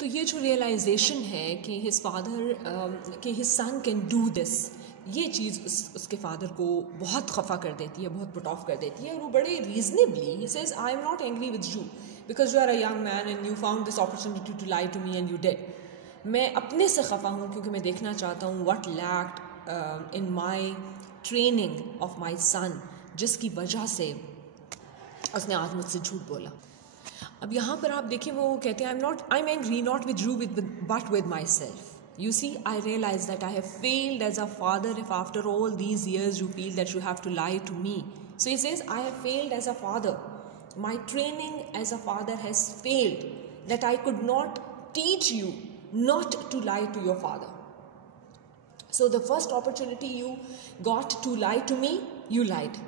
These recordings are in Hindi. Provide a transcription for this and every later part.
तो ये जो रियलाइजेशन है कि हिज फादर कि his son can do this, ये चीज़ उसके फादर को बहुत खफा कर देती है, बहुत पुट ऑफ कर देती है। और वो बड़े रीजनेबली ही says I am not angry with you because you are a young man and you found this opportunity to lie to me and you did. मैं अपने से खफा हूँ क्योंकि मैं देखना चाहता हूँ what lacked in my training of my son, जिसकी वजह से उसने आज मुझसे झूठ बोला। अब यहाँ पर आप देखिए वो कहते हैं I am angry not with you but with my self. You see, I realize that I have failed as a father if after all these years you feel that you have to lie to me. So he says, I have failed as a father. My training as a father has failed, that I could not teach you not to lie to your father. So the first opportunity you got to lie to me, you lied.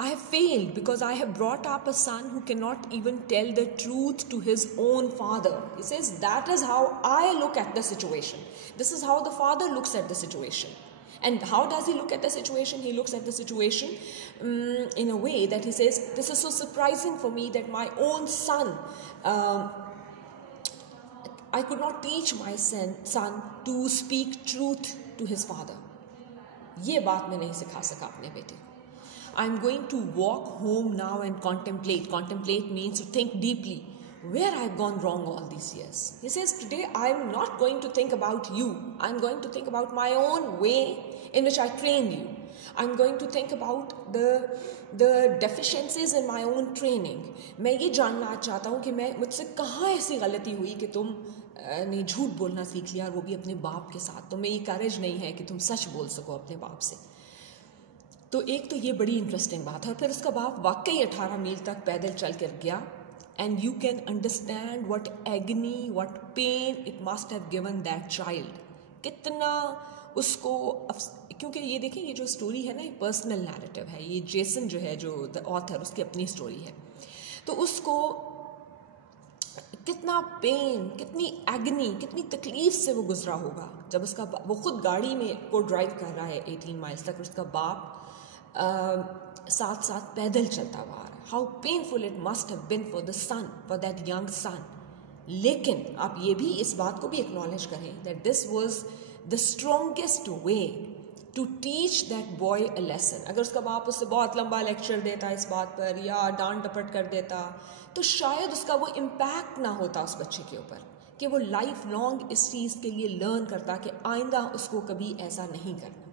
I have failed because I have brought up a son who cannot even tell the truth to his own father. He says, that is how I look at the situation. This is how the father looks at the situation. And how does he look at the situation? He looks at the situation in a way that he says, this is so surprising for me that my own son, I could not teach my son to speak truth to his father. ये बात मैं नहीं सिखा सका अपने बेटे को। I'm going to walk home now and contemplate. Contemplate means to think deeply where I've gone wrong all these years. He says, today I'm not going to think about you. I'm going to think about my own way in which I trained you. I'm going to think about the deficiencies in my own training. मैं ये जानना चाहता हूँ कि मुझसे कहाँ ऐसी गलती हुई कि तुम ने झूठ बोलना सीख लिया, और वो भी अपने बाप के साथ। तुम्हें ये करेज नहीं है कि तुम सच बोल सको अपने बाप से। तो एक तो ये बड़ी इंटरेस्टिंग बात है। और फिर उसका बाप वाकई 18 मील तक पैदल चल कर गया। And you can understand what agony, what pain it must have given that child. कितना उसको, क्योंकि ये देखें ये जो स्टोरी है ना, ये पर्सनल नैरेटिव है। ये जेसन जो है, जो द ऑथर, उसकी अपनी स्टोरी है। तो उसको कितना पेन, कितनी एगनी, कितनी तकलीफ से वो गुजरा होगा जब उसका वो खुद गाड़ी में को ड्राइव कर रहा है 18 माइल्स तक, उसका बाप साथ साथ पैदल चलता हुआ आ रहा है। How painful it must have been for the son, for that young son. लेकिन आप ये भी इस बात को भी एक्नॉलेज करें that this was the strongest way to teach that boy a lesson. अगर उसका बाप उससे बहुत लंबा लेक्चर देता इस बात पर या डांट डपट कर देता, तो शायद उसका वो इम्पैक्ट ना होता उस बच्चे के ऊपर, कि वो लाइफ लॉन्ग इस चीज़ के लिए लर्न करता कि आइंदा उसको कभी ऐसा नहीं करना।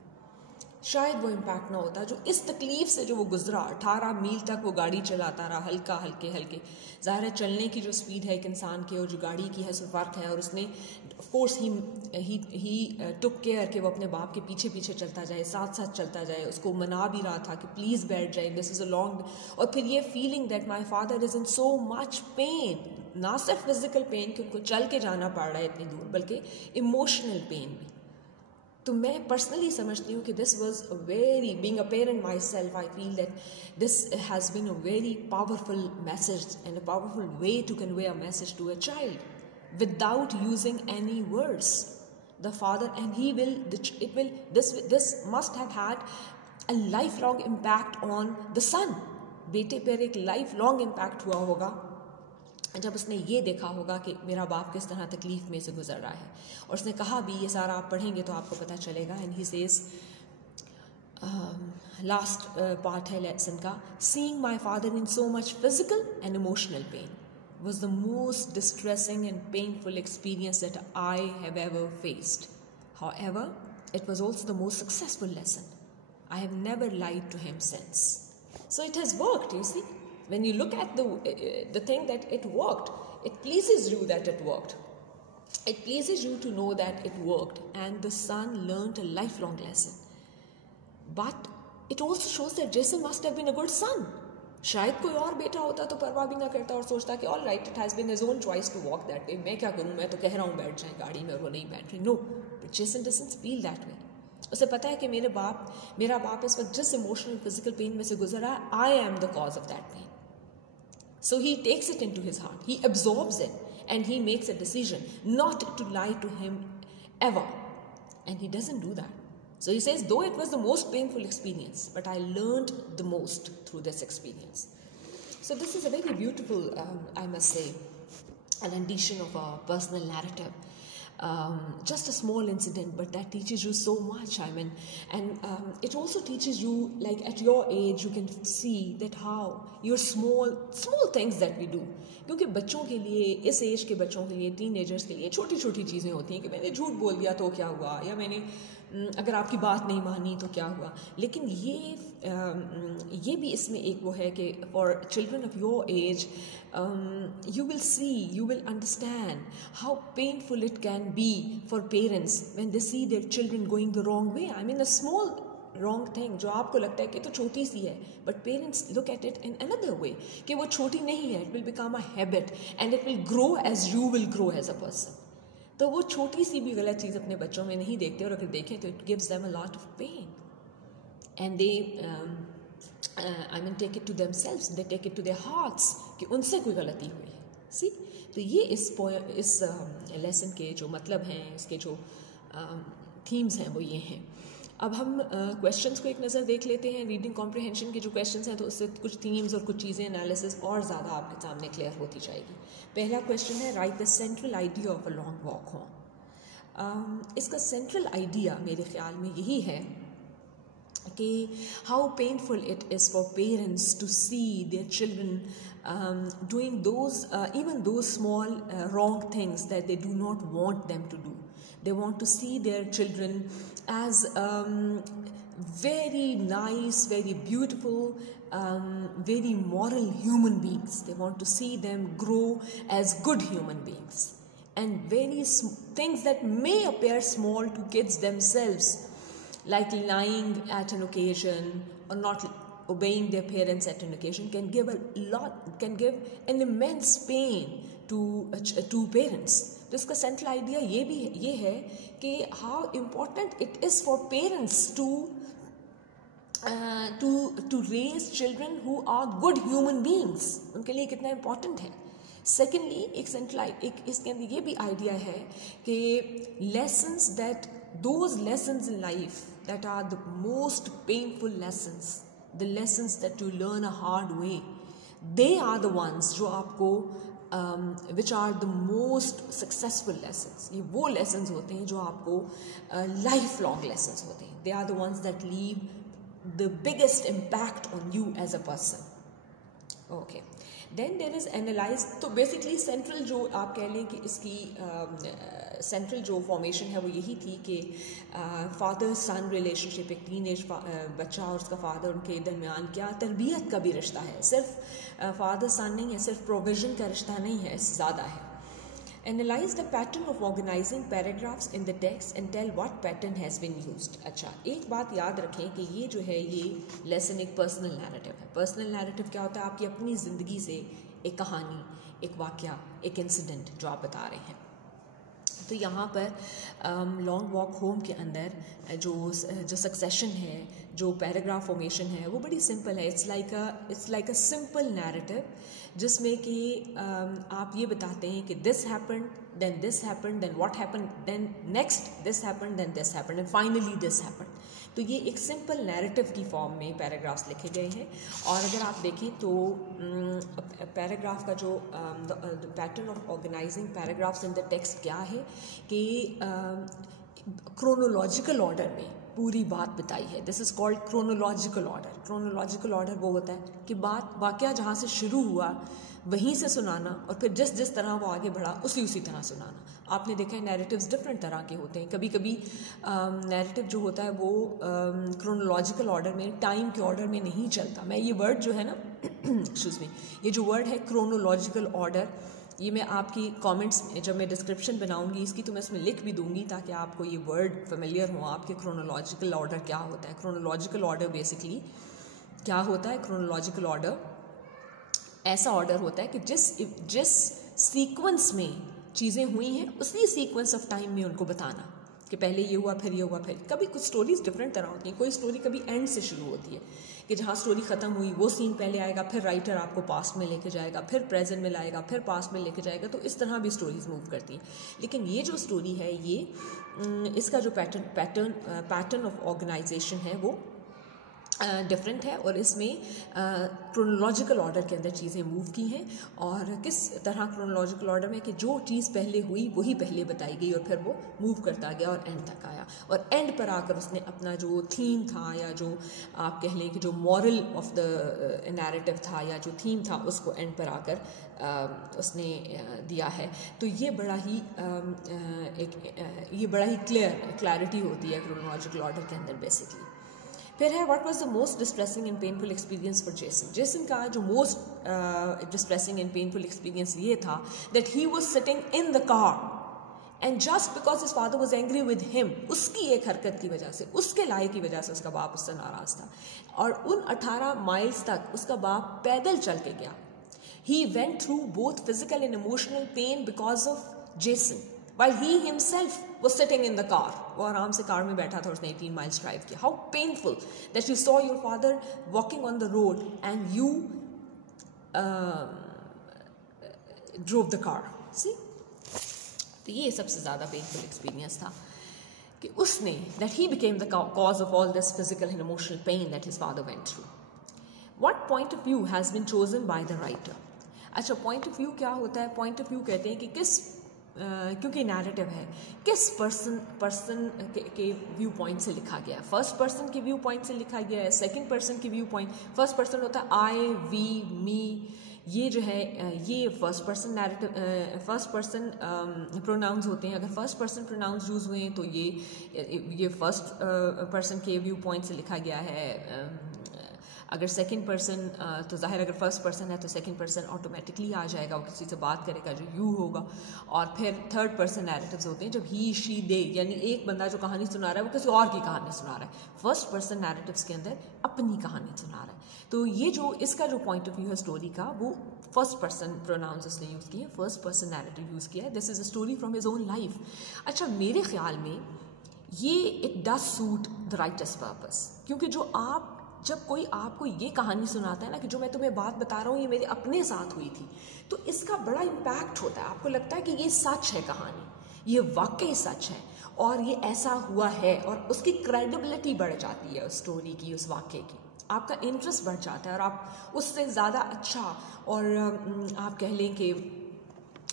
शायद वो इम्पैक्ट ना होता जो इस तकलीफ से जो वो गुजरा। 18 मील तक वो गाड़ी चलाता रहा, हल्का हल्के हल्के। ज़ाहिर है चलने की जो स्पीड है एक इंसान की और जो गाड़ी की है सो फ़र्क है। और उसने of course he took care कि वो अपने बाप के पीछे पीछे चलता जाए, साथ साथ चलता जाए। उसको मना भी रहा था कि प्लीज़ बैठ जाए, दिस इज़ अ लॉन्ग। और फिर ये feeling that my father is in so much pain, ना सिर्फ फिजिकल पेन कि उनको चल के जाना पड़ रहा है इतनी दूर, बल्कि इमोशनल पेन भी। तो मैं पर्सनली समझती हूँ कि this was a very, being a parent myself, I feel that this has been a very powerful message and a powerful way to convey a message to a child without using any words. The father and he will, this must have had a life long impact on the son. बेटे पर एक लाइफ लॉन्ग इम्पैक्ट हुआ होगा जब उसने ये देखा होगा कि मेरा बाप किस तरह तकलीफ़ में से गुजर रहा है। और उसने कहा भी, ये सारा आप पढ़ेंगे तो आपको पता चलेगा। And he says, last part है लेसन का, seeing my father in so much physical and emotional pain was the most distressing and painful experience that I have ever faced. However, it was also the most successful lesson. I have never lied to him since. So it has worked, you see. When you look at the thing that it worked, it pleases you that it worked. It pleases you to know that it worked, and the son learned a lifelong lesson. But it also shows that Jason must have been a good son. शायद कोई और बेटा होता तो परवाह भी ना करता और सोचता कि all right, it has been his own choice to walk that way, मैं क्या करूँ, मैं तो कह रहा हूँ बैठ जाए गाड़ी में और वो नहीं बैठ रही। No, but Jason doesn't feel that way. उसे पता है कि मेरा बाप इस वक्त जिस इमोशनल फिजिकल पेन में से गुजर रहा है, I am the cause of that pain. So he takes it into his heart, he absorbs it, and he makes a decision not to lie to him ever. And he doesn't do that. So he says, though it was the most painful experience, but I learned the most through this experience. So this is a very beautiful, I must say, an rendition of a personal narrative. Just a small incident, but that teaches you so much. I mean, and it also teaches you, like at your age, you can see that how your small things that we do. क्योंकि बच्चों के लिए, इस एज के बच्चों के लिए, टीनेजर्स के लिए छोटी छोटी चीज़ें होती हैं कि मैंने झूठ बोल दिया तो क्या हुआ, या मैंने अगर आपकी बात नहीं मानी तो क्या हुआ. लेकिन ये भी इसमें एक वो है कि for children of your age you will understand how painful it can be for parents when they see their children going the wrong way. I mean, a small wrong thing जो आपको लगता है कि तो छोटी सी है, but parents look at it in another way कि वो छोटी नहीं है, it will become a habit and it will grow as you will grow as a person. तो वो छोटी सी भी गलत चीज़ अपने बच्चों में नहीं देखते, और अगर देखें तो it gives them a lot of pain and they take it to themselves, they take it to their hearts कि उनसे कोई गलती हुई है. सी, तो ये इस लेसन के जो मतलब हैं, इसके जो थीम्स हैं वो ये हैं. अब हम क्वेश्चंस को एक नज़र देख लेते हैं. रीडिंग कॉम्प्रिहेंशन के जो क्वेश्चंस हैं तो उससे कुछ थीम्स और कुछ चीज़ें एनालिसिस और ज़्यादा आपके सामने क्लियर होती जाएगी. पहला क्वेश्चन है, write the central idea of a long walk home. इसका सेंट्रल आइडिया मेरे ख्याल में यही है कि how painful it is for parents to see their children doing even those small wrong things that they do not want them to do. They want to see their children as very nice, very beautiful, very moral human beings. They want to see them grow as good human beings. And things that may appear small to kids themselves, like lying at an occasion or not obeying their parents at an occasion, can give an immense pain to parents. तो इसका सेंट्रल आइडिया ये है कि how important it is for parents to raise children who are good human beings. उनके लिए कितना important है. सेकेंडली इसके अंदर ये भी आइडिया है कि those lessons in life that are the most painful lessons, the lessons that you learn a hard way, they are the ones जो आपको which are the most successful lessons. ये वो lessons होते हैं जो आपको lifelong lessons होते हैं. They are the ones that leave the biggest impact on you as a person. Okay. Then there is analyze. तो basically central जो आप कह लें कि इसकी सेंट्रल जो फॉर्मेशन है वो यही थी कि फादर सन रिलेशनशिप, एक टीनेज बच्चा और उसका फादर, उनके दरमियान क्या तरबियत का भी रिश्ता है. सिर्फ फादर सन नहीं है, सिर्फ प्रोविजन का रिश्ता नहीं है, ज़्यादा है. Analyse the pattern of organising paragraphs in the text and tell what pattern has been used. अच्छा, एक बात याद रखें कि ये जो है ये लेसन एक पर्सनल नैरेटिव है. पर्सनल नैरेटिव क्या होता है? आपकी अपनी ज़िंदगी से एक कहानी, एक वाक़या, एक इंसिडेंट जो आप बता रहे हैं. तो यहाँ पर लॉन्ग वॉक होम के अंदर जो सक्सेशन है, जो पैराग्राफ फॉर्मेशन है, वो बड़ी सिंपल है. It's like a simple narrative जिसमें कि आप ये बताते हैं कि this happened, then what happened, then next this happened, then this happened and finally this happened. तो ये एक सिंपल नैरेटिव की फॉर्म में पैराग्राफ्स लिखे गए हैं. और अगर आप देखें तो पैराग्राफ का जो pattern of organising paragraphs in the text क्या है कि क्रोनोलॉजिकल ऑर्डर में पूरी बात बताई है. This is called chronological order. Chronological order वो होता है कि वाक़या जहाँ से शुरू हुआ वहीं से सुनाना और फिर जिस तरह वो आगे बढ़ा उसी तरह सुनाना. आपने देखा है नैरेटिव्स डिफरेंट तरह के होते हैं. कभी कभी नैरेटिव जो होता है वो क्रोनोलॉजिकल ऑर्डर में, टाइम के ऑर्डर में नहीं चलता. मैं ये वर्ड जो है ना एक्सक्यूज़ मी, ये जो वर्ड है क्रोनोलॉजिकल ऑर्डर, ये मैं आपकी कमेंट्स में जब मैं डिस्क्रिप्शन बनाऊंगी इसकी तो मैं इसमें लिख भी दूंगी ताकि आपको ये वर्ड फेमिलियर हो आपके. क्रोनोलॉजिकल ऑर्डर क्या होता है? क्रोनोलॉजिकल ऑर्डर बेसिकली क्या होता है? क्रोनोलॉजिकल ऑर्डर ऐसा ऑर्डर होता है कि जिस सीक्वेंस में चीज़ें हुई हैं उसी सीक्वेंस ऑफ टाइम में उनको बताना कि पहले ये हुआ फिर ये हुआ फिर. कभी कुछ स्टोरीज डिफरेंट तरह होती हैं. कोई स्टोरी कभी एंड से शुरू होती है कि जहाँ स्टोरी ख़त्म हुई वो सीन पहले आएगा, फिर राइटर आपको पास्ट में लेके जाएगा, फिर प्रेजेंट में लाएगा, फिर पास्ट में लेके जाएगा. तो इस तरह भी स्टोरीज मूव करती हैं. लेकिन ये जो स्टोरी है ये इसका जो पैटर्न ऑफ ऑर्गेनाइजेशन है वो डिफरेंट है और इसमें क्रोनोलॉजिकल ऑर्डर के अंदर चीज़ें मूव की हैं और किस तरह क्रोनोलॉजिकल ऑर्डर में कि जो चीज़ पहले हुई वही पहले बताई गई और फिर वो मूव करता गया और एंड तक आया और एंड पर आकर उसने अपना जो थीम था या जो आप कह लें कि जो मॉरल ऑफ द नैरेटिव था या जो थीम था उसको एंड पर आकर उसने दिया है। तो ये बड़ा ही ये बड़ा ही क्लैरिटी होती है क्रोनोलॉजिकल ऑर्डर के अंदर बेसिकली। फिर है what was the most distressing and painful experience for Jason. Jason का जो most distressing and painful experience ये था that he was sitting in the car and just because his father was angry with him, उसकी एक हरकत की वजह से, उसके लाए की वजह से उसका बाप उससे नाराज था और उन 18 माइल्स तक उसका बाप पैदल चल के गया। He went through both physical and emotional pain because of Jason, while he himself was sitting in the car. वो आराम से कार में बैठा था, उसने 18 miles ड्राइव किया. How painful that you saw your father walking on the road and you drove the car. See? तो ये सबसे ज़्यादा पेनफुल एक्सपीरियंस था कि उसने that he became the cause of all this physical and emotional pain that his father went through. What point of view has been chosen by the writer? अच्छा, पॉइंट ऑफ व्यू क्या होता है? पॉइंट ऑफ व्यू कहते हैं कि किस क्योंकि नैरेटिव है, किस पर्सन के व्यू पॉइंट से लिखा गया है. फर्स्ट पर्सन के व्यू पॉइंट से लिखा गया है, सेकंड पर्सन के व्यू पॉइंट. फर्स्ट पर्सन होता है आई, वी, मी. ये जो है ये first person narrative, first person pronouns होते हैं. अगर फर्स्ट पर्सन प्रोनाउंस यूज़ हुए तो ये फर्स्ट पर्सन के व्यू पॉइंट से लिखा गया है. अगर सेकंड पर्सन तो ज़ाहिर अगर फर्स्ट पर्सन है तो सेकंड पर्सन ऑटोमेटिकली आ जाएगा, वो किसी से बात करेगा जो यू होगा. और फिर थर्ड पर्सन नैरेटिव्स होते हैं जब ही, शी, दे, यानी एक बंदा जो कहानी सुना रहा है वो किसी और की कहानी सुना रहा है. फर्स्ट पर्सन नैरेटिव्स के अंदर अपनी कहानी सुना रहा है. तो ये जो इसका जो पॉइंट ऑफ व्यू है स्टोरी का, वो फर्स्ट पर्सन प्रोनाउंस उसने यूज़ किए, फर्स्ट पर्सन नैरेटिव यूज़ किया है. This is a story from his own life. अच्छा, मेरे ख्याल में ये it does suit the writer's purpose, क्योंकि जब कोई आपको ये कहानी सुनाता है ना कि जो मैं तुम्हें बात बता रहा हूँ ये मेरे अपने साथ हुई थी, तो इसका बड़ा इम्पैक्ट होता है. आपको लगता है कि ये सच है कहानी, ये वाकई सच है और ये ऐसा हुआ है, और उसकी क्रेडिबिलिटी बढ़ जाती है उस स्टोरी की, उस वाकये की. आपका इंटरेस्ट बढ़ जाता है और आप उससे ज़्यादा अच्छा और आप कह लें कि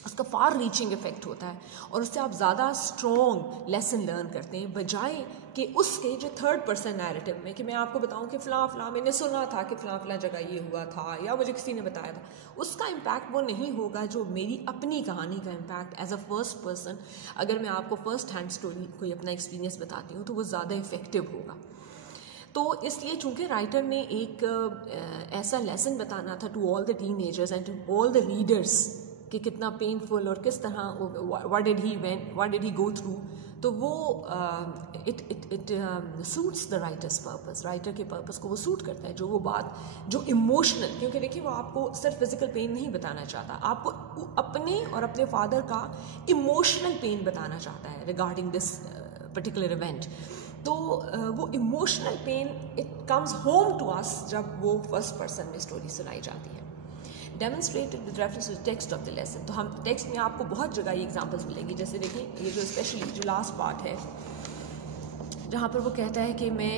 उसका फार रीचिंग इफेक्ट होता है और उससे आप ज़्यादा स्ट्रॉन्ग लेसन लर्न करते हैं, बजाय कि उसके जो थर्ड पर्सन नैरेटिव में कि मैं आपको बताऊं कि फ़लाँ मैंने सुना था कि फ़लाँ जगह ये हुआ था या मुझे किसी ने बताया था. उसका इम्पैक्ट वो नहीं होगा जो मेरी अपनी कहानी का impact as a first person. अगर मैं आपको फर्स्ट हैंड स्टोरी कोई अपना एक्सपीरियंस बताती हूँ तो वो ज़्यादा इफेक्टिव होगा. तो इसलिए चूँकि राइटर ने एक ऐसा लेसन बताना था to all the teenagers and to all the readers कि कितना पेनफुल और किस तरह what did he go through, तो वो it suits the writer's purpose. Writer के पर्पस को वो सूट करता है, जो वो बात जो इमोशनल, क्योंकि देखिए वो आपको सिर्फ फिजिकल पेन नहीं बताना चाहता, आपको अपने और अपने फादर का इमोशनल पेन बताना चाहता है रिगार्डिंग दिस पर्टिकुलर इवेंट. तो वो emotional pain it comes home to us जब वो फर्स्ट पर्सन में स्टोरी सुनाई जाती है. Demonstrated with reference to text of the lesson. तो हम टेक्स्ट में आपको बहुत जगह ये एग्जांपल्स मिलेंगी. जैसे देखिए ये जो स्पेशली जो लास्ट पार्ट है जहाँ पर वो कहता है कि मैं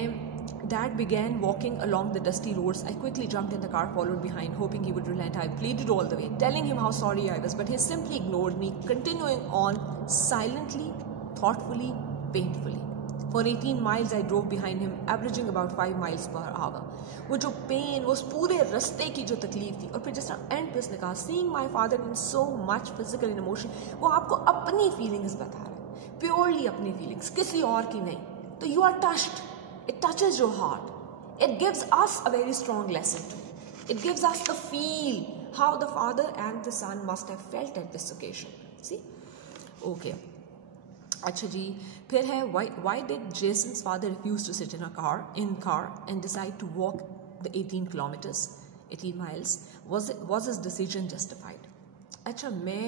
Dad began walking along the dusty roads. I quickly jumped in the car, followed behind, hoping he would relent. I pleaded all the way, telling him how sorry I was, but he simply ignored me, continuing on silently, thoughtfully, painfully. For 18 miles I drove behind him, averaging about 5 miles per hour. वो जो पेन, वो पूरे रास्ते की जो तकलीफ थी, और फिर जिस तरह एंड पे उसने कहा seeing my father in so much physical and emotion, वो आपको अपनी फीलिंग्स बता रहा है, प्योरली अपनी फीलिंग्स, किसी और की नहीं. तो you are touched. It touches your heart. It gives us a very strong lesson too. It gives us the feel how the father and the son must have felt at this occasion. See? Okay. अच्छा जी, फिर है why did Jason's father refuse to sit in car and decide to walk the 18 kilometers, 18 miles? Was his decision justified? अच्छा, मैं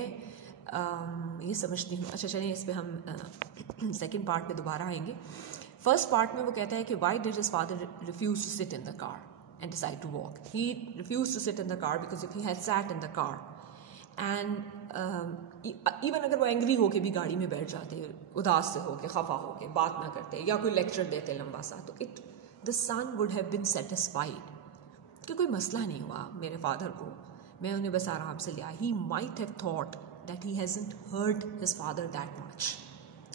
ये समझती हूँ. अच्छा चलिए, इस पे हम सेकंड पार्ट में दोबारा आएंगे. फर्स्ट पार्ट में वो कहता है कि why did his father refuse to sit in the car and decide to walk? He refused to sit in the car because if he had sat in the car and even अगर वो एंग्री होके भी गाड़ी में बैठ जाते, उदास से होके, खफा होके, बात ना करते या कोई लेक्चर देते लंबा सा, तो the son would have been satisfied कि कोई मसला नहीं हुआ मेरे फादर को, मैं उन्हें बस आराम से लिया. He might have thought that he hasn't hurt his father that much.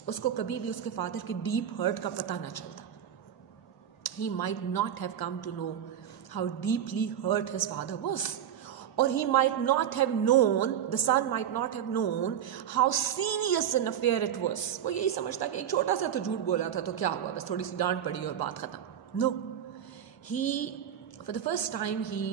उसको कभी भी उसके फादर के डीप हर्ट का पता ना चलता. He might not have come to know how deeply hurt his father was. Or he might not have known, the son might not have known how serious an affair it was. वो यही समझता कि एक छोटा सा तो झूठ बोला था तो क्या हुआ, बस थोड़ी सी डांट पड़ी और बात खत्म. No, he for the first time he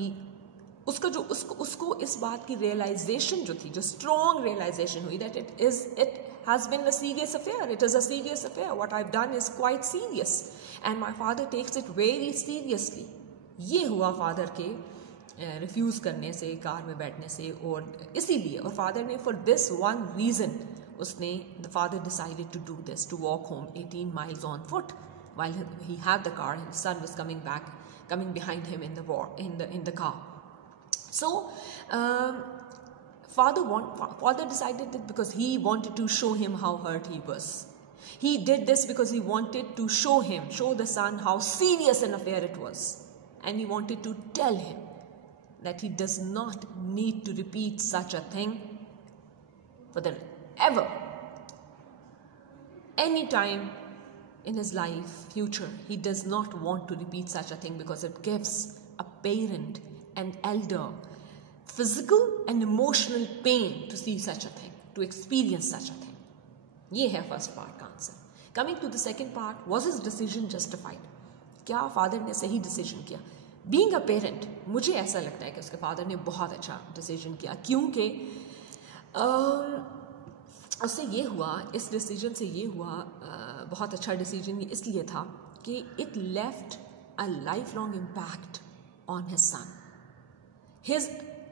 उसका जो उसको इस बात की realization जो थी, जो strong realization हुई that it has been a serious affair. It is a serious affair. What I've done is quite serious, and my father takes it very seriously. ये हुआ फादर के रिफ्यूज़ करने से, कार में बैठने से, और इसीलिए, और फादर ने फॉर दिस वन रीज़न उसने, the father decided to do this, to walk home 18 miles on foot while he had the car and his son was coming behind him in the car. So father decided that because he wanted to show him how hurt he was. He did this because he wanted to show the son how serious an affair it was, and he wanted to tell him that he does not need to repeat such a thing for the ever, any time in his life, future. He does not want to repeat such a thing because it gives a parent, an elder, physical and emotional pain to see such a thing, to experience such a thing. ये है first part का answer. Coming to the second part, was his decision justified? क्या फादर ने सही डिसीजन किया? बीइंग अ पेरेंट, मुझे ऐसा लगता है कि उसके फादर ने बहुत अच्छा डिसीजन किया, क्योंकि उससे ये हुआ, इस डिसीजन से ये हुआ, बहुत अच्छा डिसीजन इसलिए था कि it left a life long impact on his son. His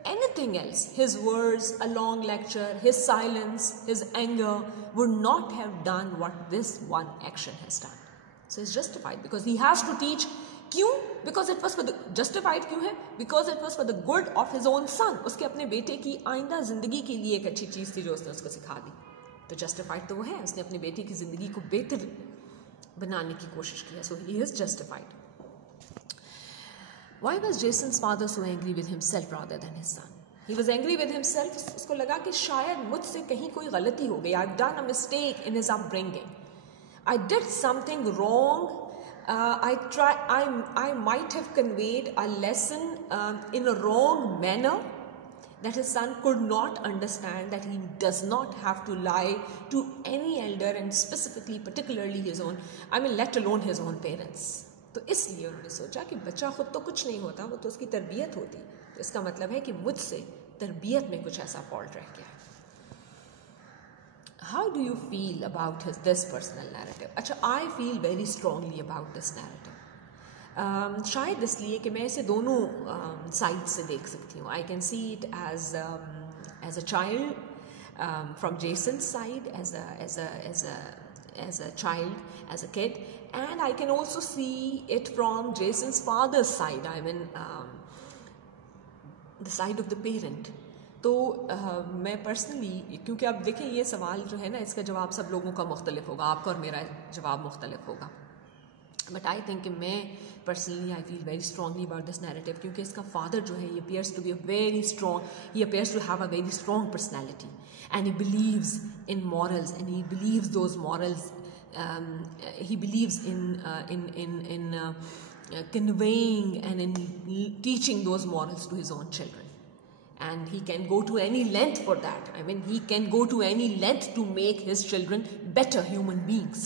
anything else, his words, a long lecture, his silence, his anger would not have done what this one action has done. So it's justified because he has to teach. क्यों? Because it was for the justified. क्यों है? Because it was for the good of his own son. उसके अपने बेटे की आइंदा जिंदगी के लिए एक अच्छी चीज़ थी जो उसने उसको सिखा दी. तो justified तो वो है, उसने अपने बेटे की जिंदगी को बेहतर बनाने की कोशिश की है. So he is justified. Why was Jason's father so angry with himself rather than his son? He was angry with himself. उसको लगा कि शायद मुझसे कहीं कोई गलती हो गई. I've done a mistake in his upbringing. I did something wrong. I might have conveyed a lesson in a wrong manner that his son could not understand, that he does not have to lie to any elder, and specifically, particularly his own, let alone his own parents. तो इसलिए उन्होंने सोचा कि बच्चा खुद तो कुछ नहीं होता, वो तो उसकी तरबियत होती. तो इसका मतलब है कि मुझसे तरबियत में कुछ ऐसा फॉल्ट रह गया. How do you feel about this personal narrative? अच्छा, I feel very strongly about this narrative. शायद इसलिए कि मैं इसे दोनों साइड से देख सकती हूँ. I can see it as a child, from Jason's side, as a child, as a kid, and I can also see it from Jason's father's side. The side of the parent. तो मैं पर्सनली, क्योंकि आप देखें ये सवाल जो है ना, इसका जवाब सब लोगों का मुख्तलिफ होगा, आपका और मेरा जवाब मुख्तलिफ होगा. बट आई थिंक कि मैं personally I feel very strongly about this narrative, क्योंकि इसका फादर जो है, he appears to be a very strong, he appears to have a very strong personality, and he believes in morals, and he believes those morals, he believes in conveying and in teaching those morals to his own children, and he can go to any length for that. He can go to any length to make his children better human beings.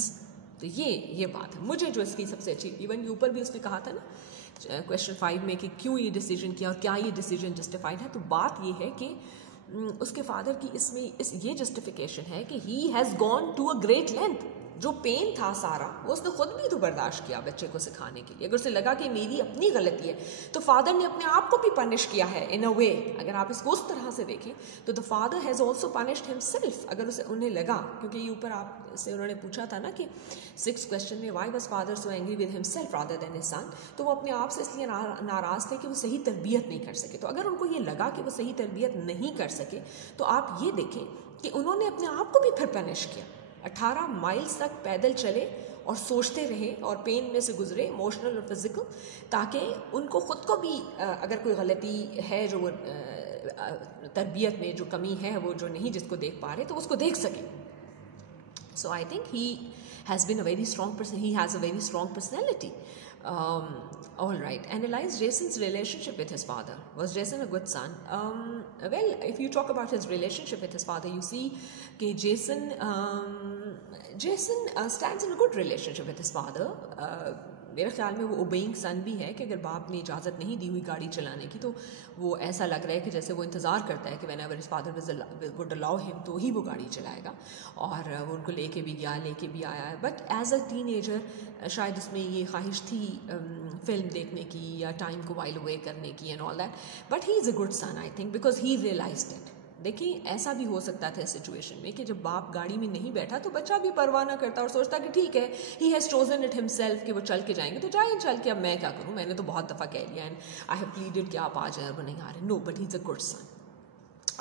तो ये बात है मुझे जो इसकी सबसे अच्छी, इवन ऊपर भी उसने कहा था ना क्वेश्चन 5 में कि क्यों ये डिसीजन किया और क्या ये डिसीजन जस्टिफाइड है. तो बात ये है कि उसके फादर की इसमें ये जस्टिफिकेशन है कि he has gone to a great length. जो पेन था सारा, वो उसने खुद भी तो बर्दाश्त किया बच्चे को सिखाने के लिए. अगर उसे लगा कि मेरी अपनी गलती है, तो फादर ने अपने आप को भी पनिश किया है इन अ वे. अगर आप इसको उस तरह से देखें तो the father has also punished himself. अगर उन्हें लगा, क्योंकि ये ऊपर आपसे उन्होंने पूछा था ना कि 6th क्वेश्चन में why was father so angry with himself rather than his son, तो वो अपने आप से इसलिए नाराज़ थे कि वो सही तरबियत नहीं कर सके. तो अगर उनको ये लगा कि वो सही तरबियत नहीं कर सके, तो आप ये देखें कि उन्होंने अपने आप को भी फिर पनिश किया. 18 माइल्स तक पैदल चले और सोचते रहे और पेन में से गुजरे, इमोशनल और फिजिकल, ताकि उनको ख़ुद को भी अगर कोई गलती है जो वो तरबियत में जो कमी है वो जो नहीं जिसको देख पा रहे तो उसको देख सके. So I think he has been a very strong person. He has a very strong personality. All right. Analyze Jason's relationship with his father. Was Jason a good son? Well, if you talk about his relationship with his father, you see that Jason stands in a good relationship with his father. मेरे ख्याल में वो ओबेइंग सन भी है कि अगर बाप ने इजाज़त नहीं दी हुई गाड़ी चलाने की तो वो ऐसा लग रहा है कि जैसे वो इंतज़ार करता है कि whenever his father would allow him तो ही वो गाड़ी चलाएगा, और वो उनको लेके भी गया, लेके भी आया है. बट एज अ टीनेजर शायद उसमें ये ख्वाहिश थी फिल्म देखने की या टाइम को वाइल अवे करने की and all that. But he is a good son I think because he realised it. देखिए ऐसा भी हो सकता था सिचुएशन में कि जब बाप गाड़ी में नहीं बैठा तो बच्चा भी परवाह ना करता और सोचता कि ठीक है, he has chosen it himself कि वो चल के जाएंगे तो जाए चल के, अब मैं क्या करूं, मैंने तो बहुत दफ़ा कह लिया एंड आई हैव प्लीडेड कि आप आ जाए, वो नहीं आ रहे. No, but he is a good son.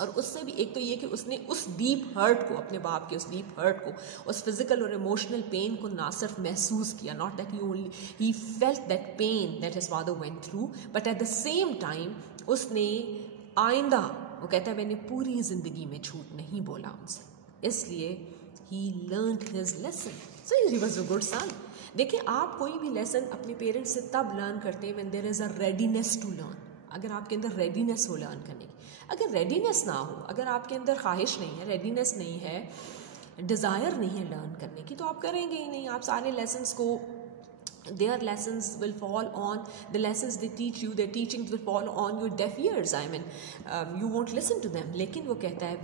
और उससे भी एक तो ये कि उसने उस डीप हर्ट को, अपने बाप के उस डीप हर्ट को, उस फिजिकल और इमोशनल पेन को ना सिर्फ महसूस किया, not that he felt that pain that his father went through, but at the same time उसने आइंदा, वो कहता है मैंने पूरी ज़िंदगी में झूठ नहीं बोला उनसे, इसलिए he learned his lesson. So he was a good son. देखिए आप कोई भी लेसन अपने पेरेंट्स से तब लर्न करते हैं when there is a readiness to learn. अगर आपके अंदर रेडीनेस हो लर्न करने की, अगर रेडीनेस ना हो, अगर आपके अंदर ख्वाहिश नहीं है, रेडीनेस नहीं है, डिज़ायर नहीं है लर्न करने की, तो आप करेंगे ही नहीं. आप सारे लेसन्स को, their lessons will fall on, the lessons they teach you, their teachings will fall on your deaf ears. I mean, you won't listen to them. लेकिन वो कहता है,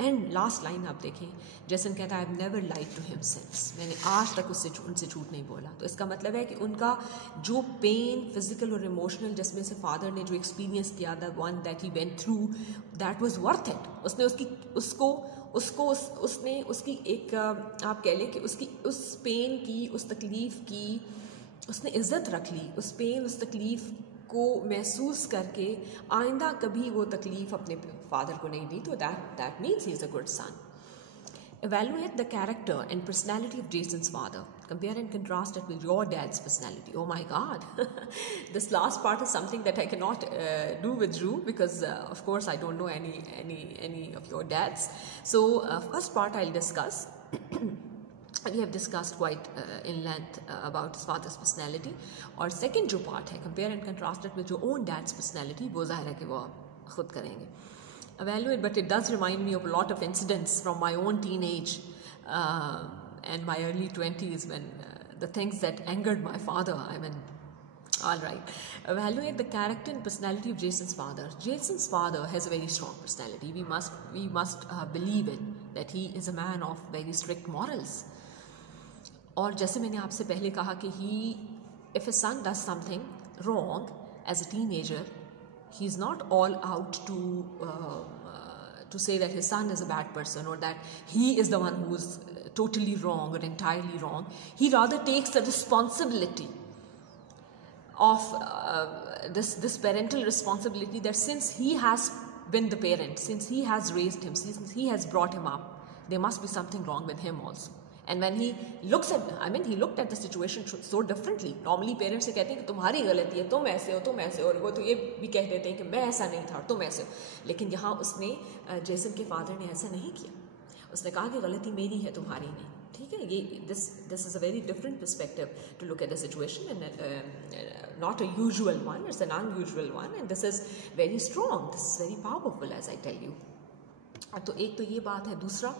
एंड लास्ट लाइन आप देखें, जैसन कहता है I've never lied to him since, मैंने आज तक उनसे झूठ नहीं बोला. तो इसका मतलब है कि उनका जो पेन फिजिकल और इमोशनल जिसमें से फादर ने जो एक्सपीरियंस किया, the one that he went through, that was worth it. उसने उसकी एक आप कह लें कि उसकी उस पेन की, उस तकलीफ़ की उसने इज़्ज़त रख ली. उस पेन, उस तकलीफ़ को महसूस करके आइंदा कभी वो तकलीफ़ अपने फादर को नहीं दी. तो that means he is a good son. Evaluate the character and personality of Jason's father. Compare and contrast it with your dad's personality. Oh my God. This last part is something that I cannot do with Drew because of course I don't know any of your dads. So first part I'll discuss. We have discussed quite in length about his father's personality. और second जो part है, compare and contrast it with your own dad's personality, वो ज़ाहिर है कि वो खुद करेंगे. Evaluate, but it does remind me of a lot of incidents from my own teenage and my early 20s when the things that angered my father. I mean, all right. Evaluate the character and personality of Jason's father. Jason's father has a very strong personality. We must believe it, that he is a man of very strict morals. और जैसे मैंने आपसे पहले कहा कि if a son does something wrong as a teenager, he's not all out to say that his son is a bad person or that he is the one who is totally wrong or entirely wrong. He rather takes the responsibility of this parental responsibility, that since he has been the parent, since he has raised him, since he has brought him up, there must be something wrong with him also. And when he looks at, he looked at the situation so differently. Normally parents से कहते हैं कि तुम्हारी गलती है, तुम ऐसे हो, तुम ऐसे हो, और वो तो ये भी कह देते हैं कि मैं ऐसा नहीं था, तुम ऐसे हो. लेकिन यहाँ उसने, जेसन के फादर ने ऐसा नहीं किया. उसने कहा कि गलती मेरी है, तुम्हारी नहीं. ठीक है, ये this is a very different perspective to look at the situation, and not a usual one. It's an unusual one, and this is very strong. This is very powerful, as I tell you. तो एक तो ये बात है. दूसरा,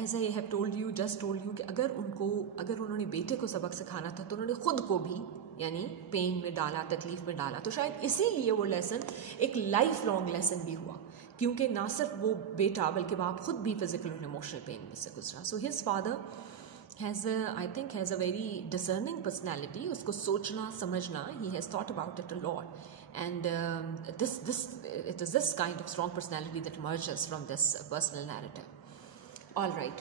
As I have told you, just told you कि अगर उन्होंने बेटे को सबक सिखाना था तो उन्होंने ख़ुद को भी यानी पेन में डाला, तकलीफ़ में डाला. तो शायद इसीलिए वो लेसन एक लाइफ लॉन्ग लेसन भी हुआ, क्योंकि ना सिर्फ वो बेटा बल्कि बाप खुद भी फिजिकल और इमोशनल पेन में से गुजरा. So his father has a very discerning personality. उसको सोचना समझना, he has thought about it a lot, and it is this kind of strong personality that emerges from this personal narrative. All right.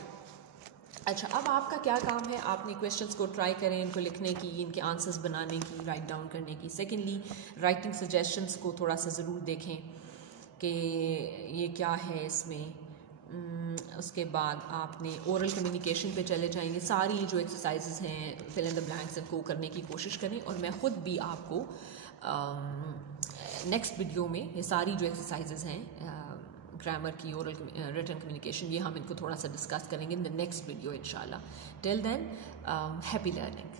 अच्छा, अब आपका क्या काम है? आपने क्वेश्चंस को ट्राई करें, इनको लिखने की, इनके आंसर्स बनाने की, राइट डाउन करने की. सेकेंडली, राइटिंग सजेशंस को थोड़ा सा ज़रूर देखें कि ये क्या है इसमें, उसके बाद आपने ओरल कम्युनिकेशन पे चले जाएंगे। सारी जो एक्सरसाइजेस हैं फिल इन द ब्लैंक्स इनको करने की कोशिश करें, और मैं ख़ुद भी आपको नेक्स्ट वीडियो में ये सारी जो एक्सरसाइजेस हैं ग्रामर की, ओरल रिटन कम्युनिकेशन, ये हम इनको थोड़ा सा डिस्कस करेंगे इन द नेक्स्ट वीडियो इंशाल्लाह। Till than happy learning.